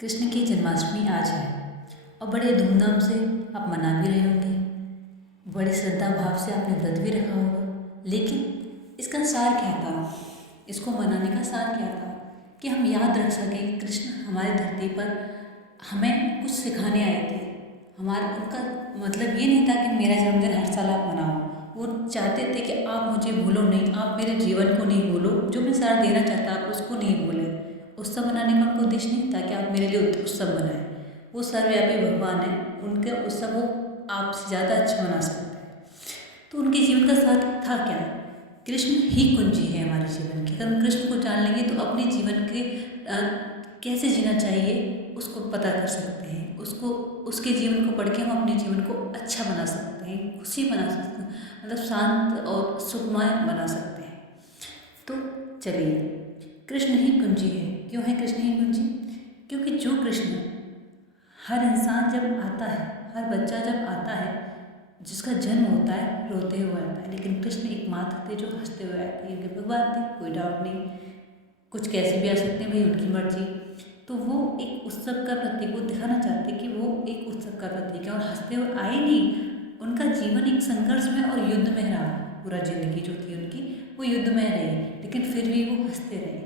कृष्ण की जन्माष्टमी आज है और बड़े धूमधाम से आप मना भी रहे होंगे। बड़े श्रद्धा भाव से आपने व्रत भी रखा होगा। लेकिन इसका सार क्या था? इसको मनाने का सार क्या था? कि हम याद रख सकें कृष्ण हमारी धरती पर हमें कुछ सिखाने आए थे। हमारा उनका मतलब ये नहीं था कि मेरा जन्मदिन हर साल आप मनाओ। वो चाहते थे कि आप मुझे भूलो नहीं, आप मेरे जीवन को नहीं भूलो, जो मैं सार देना चाहता आप उसको नहीं भूलें। उत्सव मनाने का उनका उद्देश्य नहीं था कि आप मेरे लिए उत्सव मनाएं। वो सर्वव्यापी भगवान है, उनके उत्सव वो आपसे ज़्यादा अच्छा मना सकते हैं। तो उनके जीवन का सार था क्या? कृष्ण ही कुंजी है हमारे जीवन की। अगर हम कृष्ण को जान लेंगे तो अपने जीवन के कैसे जीना चाहिए उसको पता कर सकते हैं। उसके जीवन को पढ़ के हम अपने जीवन को अच्छा बना सकते हैं, खुशी बना सकते हैं, मतलब शांत और सुखमय बना सकते हैं। तो चलिए, कृष्ण ही कुंजी है। क्यों है कृष्ण ही कुंजी? क्योंकि जो कृष्ण हर इंसान जब आता है, हर बच्चा जब आता है, जिसका जन्म होता है रोते हुए आता है, लेकिन कृष्ण एकमात्र थे जो हंसते हुए आए थे। इनके भगवान थे, कोई डाउट नहीं। कुछ कैसे भी आ सकते हैं भाई, उनकी मर्जी। तो वो एक उत्सव का प्रतीक, वो दिखाना चाहते कि वो एक उत्सव का प्रतीक है। और हंसते हुए आए नहीं, उनका जीवन एक संघर्ष में और युद्ध में रहा। पूरा जिंदगी जो थी उनकी वो युद्ध में रही, लेकिन फिर भी वो हंसते रहे।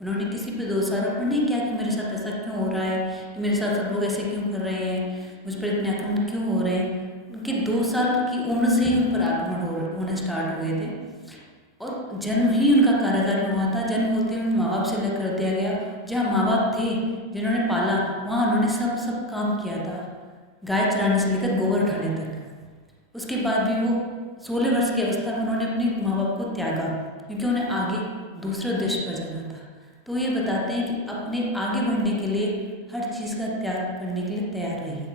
उन्होंने किसी पे दोषारोपण नहीं किया कि मेरे साथ ऐसा क्यों हो रहा है, कि मेरे साथ सब लोग ऐसे क्यों कर रहे हैं, मुझ पर इतने आक्रमण क्यों हो रहे हैं। उनके 2 साल की उम्र से ही उन पर आक्रमण होने स्टार्ट हुए थे और जन्म ही उनका कारागार में हुआ था। जन्म होते हुए माँ बाप से अलग कर दिया गया। जहाँ माँ बाप थे जिन्होंने पाला, वहाँ उन्होंने सब काम किया था, गाय चराने से लेकर गोबर उठाने तक। उसके बाद भी वो 16 वर्ष की अवस्था में उन्होंने अपने माँ बाप को त्यागा, क्योंकि उन्हें आगे दूसरे उद्देश्य पर जाना था। तो ये बताते हैं कि अपने आगे बढ़ने के लिए हर चीज़ का त्याग करने के लिए तैयार रहिए,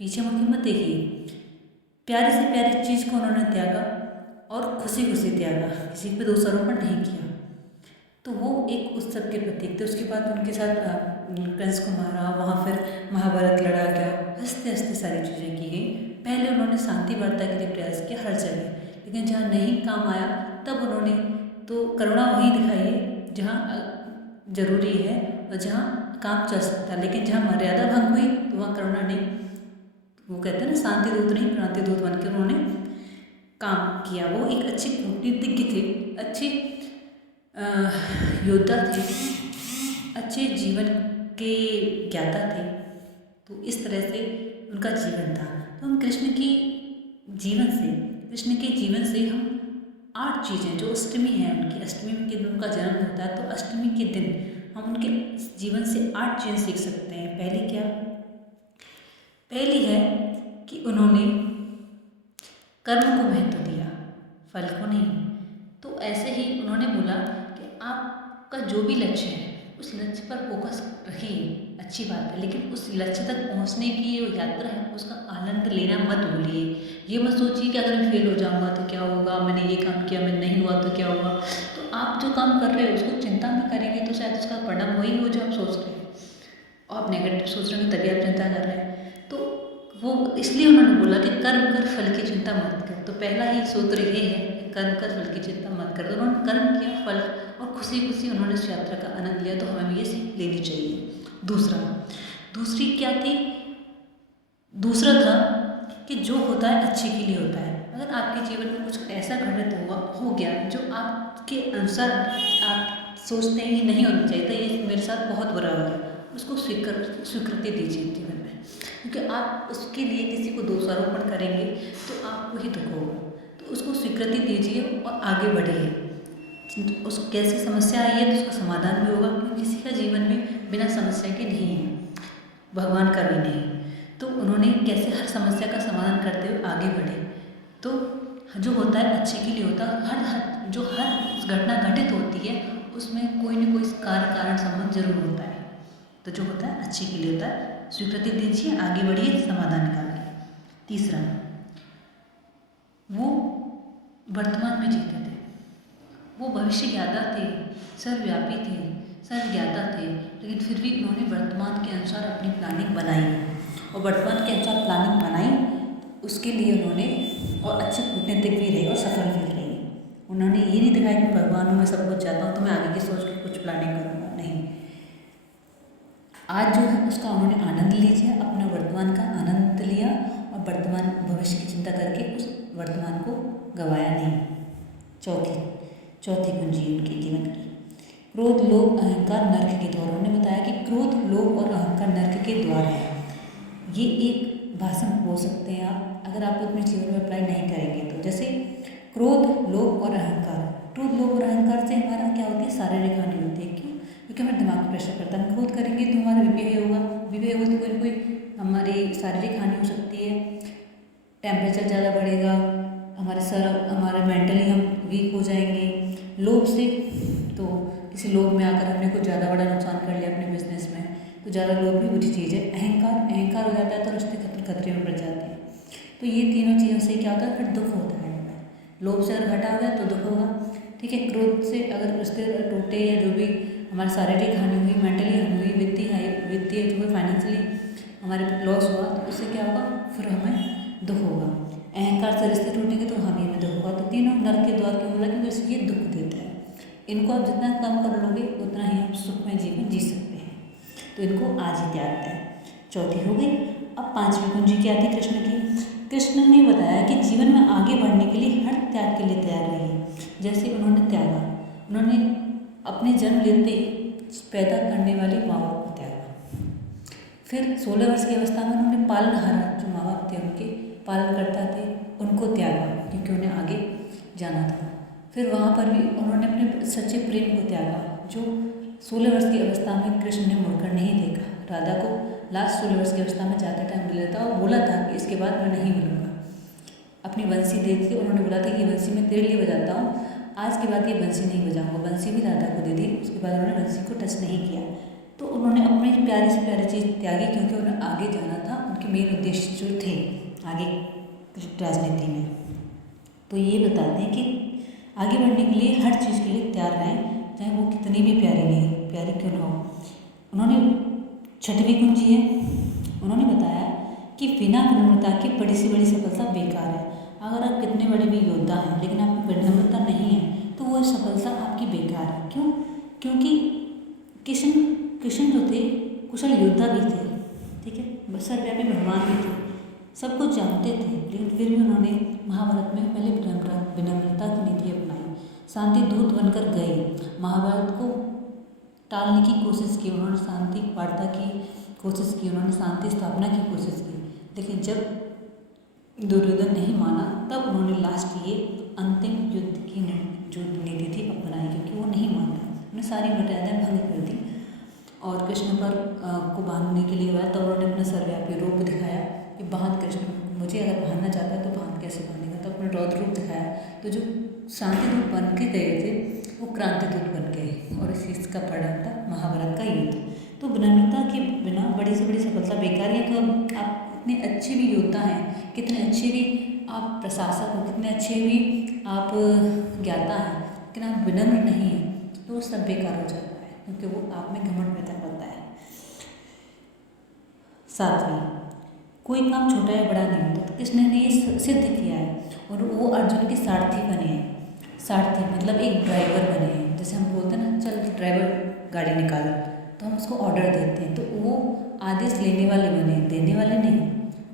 पीछे मुड़ के मत देखिए। प्यारी से प्यारी चीज़ को उन्होंने त्यागा और खुशी खुशी त्यागा, किसी पे दोषारोपण नहीं किया। तो वो एक उत्सव के प्रतीक थे। उसके बाद उनके साथ कंस को मारा, वहाँ फिर महाभारत लड़ा गया, हंसते हंसते सारी चीज़ें की गई। पहले उन्होंने शांति वार्ता के लिए प्रयास किया हर जगह, लेकिन जहाँ नहीं काम आया तब उन्होंने तो करुणा वहीं दिखाई है जहाँ जरूरी है और जहाँ काम चल सकता है। लेकिन जहाँ मर्यादा भंग हुई तो वहाँ करुणा नहीं, वो कहते हैं ना, शांति दूत नहीं क्रांति दूत बन के उन्होंने काम किया। वो एक अच्छे कूटनीतिज्ञ थे, अच्छे योद्धा थे, अच्छे जीवन के ज्ञाता थे। तो इस तरह से उनका जीवन था। तो हम कृष्ण के जीवन से हम 8 चीज़ें, जो अष्टमी है उनकी, अष्टमी के दिन उनका जन्म होता है, तो अष्टमी के दिन हम उनके जीवन से 8 चीज़ें सीख सकते हैं। पहली है कि उन्होंने कर्म को महत्व दिया, फल को नहीं। तो ऐसे ही उन्होंने बोला कि आपका जो भी लक्ष्य है उस लक्ष्य पर फोकस रखिए, अच्छी बात है, लेकिन उस लक्ष्य तक पहुंचने की जो यात्रा है उसका आनंद लेना मत भूलिए। ये मत सोचिए कि अगर मैं फेल हो जाऊंगा तो क्या होगा, मैंने ये काम किया, मैं नहीं हुआ तो क्या होगा। तो आप जो काम कर रहे हो उसको चिंता में करेंगे तो शायद उसका परिणाम वही हो जो आप सोच रहे हैं, और आप नेगेटिव सोच रहे हैं तभी आप चिंता कर रहे हैं। तो वो इसलिए उन्होंने बोला कि कर्म कर फल की चिंता मत कर। तो पहला ही सूत्र ये है कि कर्म कर फल की चिंता मत कर। तो उन्होंने कर्म किया, फल और खुशी खुशी उन्होंने इस यात्रा का आनंद लिया। तो हमें ये सीख लेनी चाहिए। दूसरी क्या थी? दूसरा था कि जो होता है अच्छे के लिए होता है। अगर आपके जीवन में कुछ ऐसा घटित हो गया जो आपके अनुसार आप सोचते हैं कि नहीं होना चाहिए था, ये मेरे साथ बहुत बुरा हो गया, उसको स्वीकृति दीजिए जीवन में। क्योंकि आप उसके लिए किसी को दोषारोपण करेंगे तो आपको ही दुख होगा। तो उसको स्वीकृति दीजिए और आगे बढ़िए। उस कैसी समस्या आई है तो उसका समाधान भी होगा, क्योंकि किसी का जीवन में बिना समस्या के नहीं है, भगवान का भी नहीं। तो उन्होंने कैसे हर समस्या का समाधान करते हुए आगे बढ़े। तो जो होता है अच्छे के लिए होता है। हर घटना घटित होती है उसमें कोई न कोई कार्य कारण संबंध जरूर होता है। तो जो होता है अच्छे के लिए होता है। स्वीकृति दीजिए, आगे बढ़िए, समाधान निकालिए। तीसरा, वो वर्तमान में जीते थे, वो भविष्य ज्ञाता थे, सर्वव्यापी थे, सर्वज्ञाता थे, लेकिन फिर भी उन्होंने वर्तमान के अनुसार अपनी प्लानिंग बनाई और वर्तमान के अनुसार प्लानिंग बनाई। उसके लिए उन्होंने और अच्छे कूटनीतिक भी रहे और सफल भी रहे। उन्होंने ये नहीं दिखाया कि भगवान मैं सब कुछ चाहता हूँ तो मैं आगे की सोच के कुछ प्लानिंग करूँगा, नहीं। आज जो है उसका उन्होंने आनंद लीजिए, अपने वर्तमान का आनंद लिया और वर्तमान भविष्य की चिंता करके उस वर्तमान को गंवाया नहीं। चौथी कुंजी उनके जीवन की, क्रोध लोभ अहंकार नर्क के द्वार। उन्होंने बताया कि क्रोध लोभ और अहंकार नर्क के द्वार है। ये एक भाषण बोल सकते हैं आप, अगर आप अपने जीवन में अप्लाई नहीं करेंगे तो। जैसे क्रोध लोभ और अहंकार, क्रोध लोभ और अहंकार से हमारा क्या होती है, शारीरिक हानि होती है। क्यों? क्योंकि हमारे दिमाग पर प्रेशर पड़ता है। हम क्रोध करेंगे तो हमारा विव्यय होगा, विव्यय होगा तो कोई ना कोई हमारी शारीरिक हानि हो सकती है, टेम्परेचर ज़्यादा बढ़ेगा, हमारे मेंटली हम वीक हो जाएंगे। लोभ से तो किसी लोभ में आकर हमने कुछ ज़्यादा बड़ा नुकसान कर लिया अपने बिजनेस में, तो ज़्यादा लोभ भी बुरी चीज़ है। अहंकार हो जाता है तो रिश्ते खतरे में पड़ जाते हैं। तो ये तीनों चीज़ों से क्या होता है, फिर दुख होता है। लोभ से अगर घटा हो गया तो दुख होगा, ठीक है। क्रोध से अगर रिश्ते टूटे या जो भी हमारी शारीरिक हानि हुई, मेंटली हानि हुई, वित्तीय जो है फाइनेंशियली हमारे लॉस हुआ, तो उससे क्या होगा, फिर हमें दुख होगा। अहंकार से रिश्ते टूटेंगे तो हमें दुख होगा। तो तीनों नर्क के द्वार क्यों बोला, क्योंकि ये दुख देता है। इनको आप जितना कम कर लोगे उतना ही आप सुखमय जीवन जी सकते हैं। तो इनको आज ही त्यागता है। चौथी हो गई। अब पांचवी कुंजी क्या थी कृष्ण की? कृष्ण ने बताया कि जीवन में आगे बढ़ने के लिए हर त्याग के लिए तैयार रहिए। जैसे उन्होंने त्यागा, उन्होंने अपने जन्म लेते ही पैदा करने वाले माँ बाप को त्यागा। फिर 16 वर्ष की अवस्था में उन्होंने पालनहारा जो माँ बाप थे उनके पालन करता थे उनको त्यागा, क्योंकि उन्हें आगे जाना था। फिर वहाँ पर भी उन्होंने अपने सच्चे प्रेम को त्यागा, जो 16 वर्ष की अवस्था में कृष्ण ने मुड़कर नहीं देखा। राधा को लास्ट 16 वर्ष की अवस्था में जाते टाइम मिला था और बोला था कि इसके बाद मैं नहीं मिलूँगा। अपनी बंसी दे दी, उन्होंने बोला था कि ये बंसी मैं तेरे लिए बजाता हूँ, आज के बाद ये बंसी नहीं बजाऊँगा। बंसी भी राधा को दे दी, उसके बाद उन्होंने बंसी को टच नहीं किया। तो उन्होंने अपनी प्यारी से प्यारी चीज़ त्यागी, क्योंकि उन्हें आगे जाना था। उनके मेन उद्देश्य जो थे आगे राजनीति में, तो ये बताते हैं कि आगे बढ़ने के लिए हर चीज़ के लिए तैयार रहें, चाहे वो कितनी भी प्यारी क्यों ना हो। उन्होंने छठवीं कुंजी है, उन्होंने बताया कि बिना विनम्रता की बड़ी से बड़ी सफलता बेकार है। अगर आप कितने बड़े भी योद्धा हैं लेकिन आपकी विनम्रता नहीं है तो वो सफलता आपकी बेकार है। क्यों? क्योंकि कृष्ण जो थे कुशल योद्धा भी थे, ठीक है, सर्वव्यापी भगवान भी थे, सब कुछ जानते थे, लेकिन फिर भी उन्होंने महाभारत में पहले विनम्रता की नीति अपनाई, शांति दूत बनकर गए, महाभारत को टालने की कोशिश की, उन्होंने शांति वार्ता की कोशिश की, उन्होंने शांति स्थापना की कोशिश की, लेकिन जब दुर्योधन नहीं माना तब उन्होंने लास्ट ये अंतिम युद्ध की जो नीति थी अपनाई, क्योंकि वो नहीं माना, उन्होंने सारी मर्यादाएं भंग कर दी और कृष्ण पर को बांधने के लिए आया। तब उन्होंने अपना सर्वव्यापी रूप दिखाया कि बांध कृष्ण, मुझे अगर बांधना चाहता है तो बांध कैसे बांधेगा। तो अपने रौद्र रूप दिखाया, तो जो शांति दूत बन के गए थे वो क्रांति दूत बन गए और इस चीज़ का परिणाम था महाभारत का युद्ध। तो विनम्रता के बिना बड़ी से बड़ी सफलता बेकार है। तो अब आप इतने अच्छे भी योद्धा हैं, कितने अच्छे भी आप प्रशासक हो, कितने अच्छे भी आप ज्ञाता हैं, लेकिन आप विनम्र नहीं हैं तो वो सब बेकार हो जाता है, क्योंकि वो आप में घमंड पैदा करता है। सातवीं, कोई काम छोटा या बड़ा नहीं होता। तो कृष्ण ने ये सिद्ध किया है और वो अर्जुन के सारथी बने हैं। सारथी मतलब एक ड्राइवर बने हैं। जैसे हम बोलते हैं ना, चल ड्राइवर गाड़ी निकाल, तो हम उसको ऑर्डर देते हैं, तो वो आदेश लेने वाले बने, देने वाले नहीं।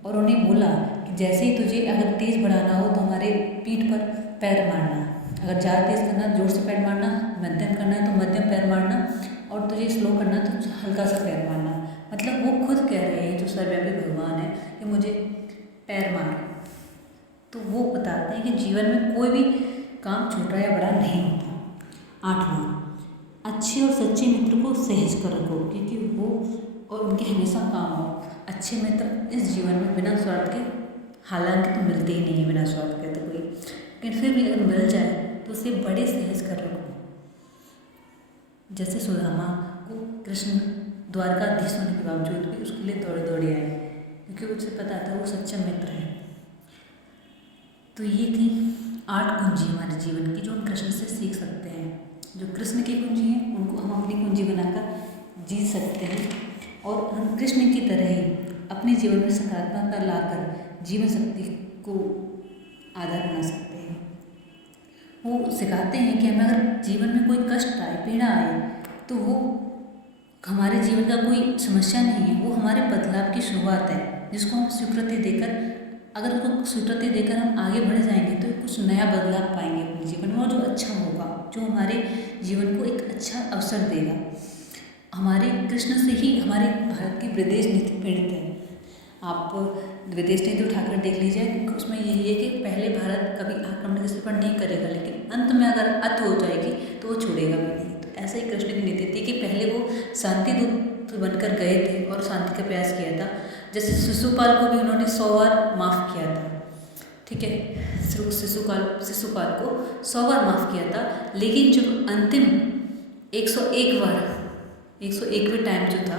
और उन्हें बोला कि जैसे ही तुझे अगर तेज़ बढ़ाना हो तो हमारे पीठ पर पैर मारना, अगर ज़्यादा तेज़ करना जोर से पैर मारना, मध्यम करना है तो मध्यम पैर मारना, और तुझे स्लो करना तो हल्का सा पैर मारना। मतलब वो खुद कह रहे हैं जो सर्वव्यापी भगवान है कि मुझे पैर मार। तो वो बताते हैं कि जीवन में कोई भी काम छोटा या बड़ा नहीं होता। आठवां, अच्छे और सच्चे मित्र को सहेज कर रखो, क्योंकि वो और उनके हमेशा काम हो। अच्छे मित्र इस जीवन में बिना स्वार्थ के, हालांकि तो मिलते ही नहीं है बिना स्वार्थ के तो कोई, लेकिन फिर भी अगर मिल जाए तो उसे बड़े सहेज कर रखो। जैसे सुदामा को कृष्ण द्वारकाधीश होने के बावजूद भी उसके लिए दौड़े आए, क्योंकि उसे पता था वो सच्चा मित्र है। तो ये थी 8 कुंजी हमारे जीवन की, जो हम कृष्ण से सीख सकते हैं। जो कृष्ण की कुंजी हैं उनको हम अपनी कुंजी बनाकर जी सकते हैं, और हम कृष्ण की तरह ही अपने जीवन में सकारात्मकता लाकर जीवन शक्ति को आधार बना सकते हैं। वो सिखाते हैं कि हमें अगर जीवन में कोई कष्ट आए, पीड़ा आए, तो वो हमारे जीवन का कोई समस्या नहीं है, वो हमारे बदलाव की शुरुआत है, जिसको हम स्वीकृति देकर, अगर उसको स्वीकृति देकर हम आगे बढ़ जाएंगे तो कुछ नया बदलाव पाएंगे अपने जीवन में, और जो अच्छा होगा, जो हमारे जीवन को एक अच्छा अवसर देगा। हमारे कृष्ण से ही हमारे भारत की विदेश नीति पीड़ित है। आप विदेश नीति उठाकर देख लीजिए, उसमें यही है कि पहले भारत कभी आक्रमण किसी पर नहीं करेगा, लेकिन अंत में अगर अत हो जाएगी तो वो छोड़ेगा भी नहीं। तो ऐसा ही कृष्ण की नीति थी कि पहले वो शांति दूत बनकर गए थे और शांति का प्रयास किया था। जैसे शिशुपाल को भी उन्होंने 100 बार माफ़ किया था, ठीक है, शिशुपाल को 100 बार माफ़ किया था, लेकिन जब अंतिम 101वें टाइम जो था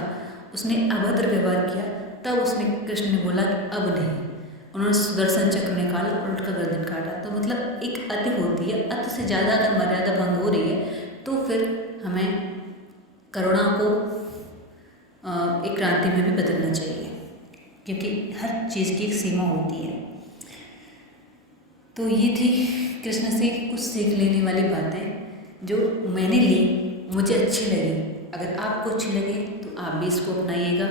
उसने अभद्र व्यवहार किया, तब उसने कृष्ण ने बोला कि अब नहीं। उन्होंने सुदर्शन चक्र निकाला और उनका गर्दन काटा। तो मतलब एक अति होती है, अति से ज़्यादा अगर मर्यादा भंग हो रही है तो फिर हमें करुणा को एक क्रांति में भी बदलना चाहिए, क्योंकि हर चीज़ की एक सीमा होती है। तो ये थी कृष्ण से कुछ सीख लेने वाली बातें जो मैंने ली, मुझे अच्छी लगी। अगर आपको अच्छी लगे तो आप भी इसको अपनाइएगा,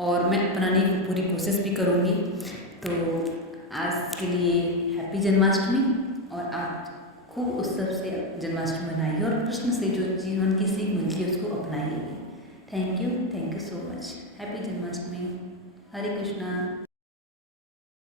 और मैं अपनाने की पूरी कोशिश भी करूँगी। तो आज के लिए हैप्पी जन्माष्टमी, और आप खूब उत्सव से जन्माष्टमी मनाइए और कृष्ण से जो जीवन की सीख मिलती है उसको अपनाइए। Thank you so much. Happy Janmashtami. Hare Krishna.